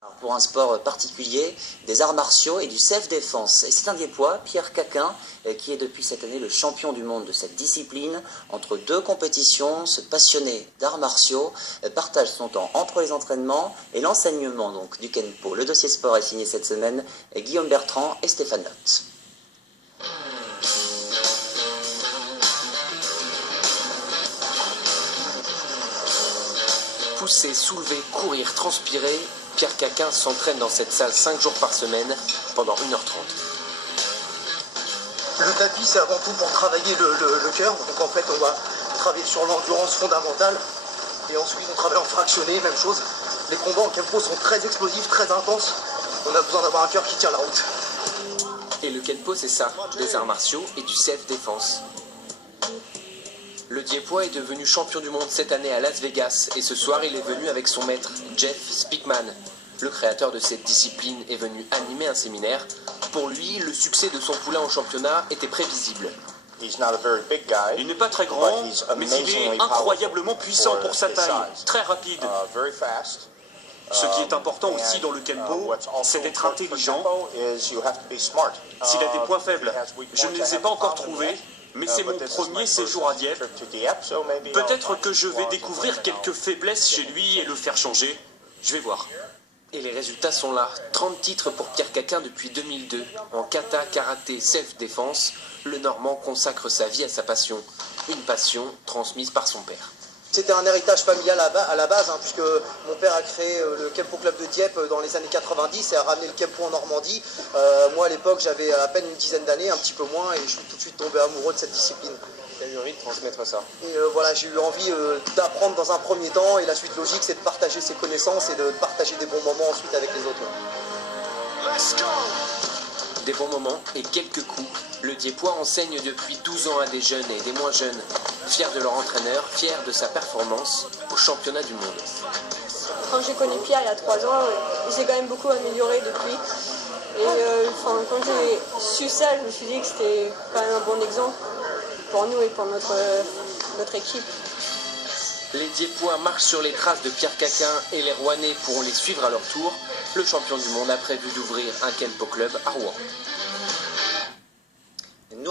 Alors, pour un sport particulier, des arts martiaux et du self-défense. Et c'est un Diepois, Pierre Caquin, qui est depuis cette année le champion du monde de cette discipline. Entre deux compétitions, ce passionné d'arts martiaux partage son temps entre les entraînements et l'enseignement donc du Kenpo. Le dossier sport est signé cette semaine Guillaume Bertrand et Stéphane Notte. Pousser, soulever, courir, transpirer, Pierre Caquin s'entraîne dans cette salle 5 jours par semaine pendant 1h30. Le tapis, c'est avant tout pour travailler le cœur. Donc en fait, on va travailler sur l'endurance fondamentale. Et ensuite, on travaille en fractionné, même chose. Les combats en Kenpo sont très explosifs, très intenses. On a besoin d'avoir un cœur qui tient la route. Et le Kenpo, c'est ça, des arts martiaux et du self-défense. Le Diepois est devenu champion du monde cette année à Las Vegas et ce soir il est venu avec son maître Jeff Speakman. Le créateur de cette discipline est venu animer un séminaire. Pour lui, le succès de son poulain au championnat était prévisible. Il n'est pas très grand, mais il est incroyablement puissant pour sa taille, très rapide. Ce qui est important aussi dans le Kenpo, c'est d'être intelligent. S'il a des points faibles, je ne les ai pas encore trouvés, mais c'est mon premier séjour à Dieppe. Peut-être que je vais découvrir quelques faiblesses chez lui et le faire changer. Je vais voir. Et les résultats sont là. 30 titres pour Pierre Caquin depuis 2002. En kata, karaté, self-défense, le Normand consacre sa vie à sa passion. Une passion transmise par son père. C'était un héritage familial à la base, puisque mon père a créé le Kenpo Club de Dieppe dans les années 90 et a ramené le Kenpo en Normandie. Moi à l'époque j'avais à peine une dizaine d'années, un petit peu moins, et je suis tout de suite tombé amoureux de cette discipline. Tu as eu envie de transmettre ça. Et voilà, j'ai eu envie d'apprendre dans un premier temps, et la suite logique c'est de partager ses connaissances et de partager des bons moments ensuite avec les autres. Let's go! Des bons moments et quelques coups. Le Diepois enseigne depuis 12 ans à des jeunes et des moins jeunes. Fier de leur entraîneur, fier de sa performance au championnat du monde. Quand j'ai connu Pierre il y a 3 ans, il s'est quand même beaucoup amélioré depuis. Et quand j'ai su ça, je me suis dit que c'était quand même un bon exemple pour nous et pour notre équipe. Les Diepois marchent sur les traces de Pierre Caquin et les Rouennais pourront les suivre à leur tour. Le champion du monde a prévu d'ouvrir un Kenpo Club à Rouen.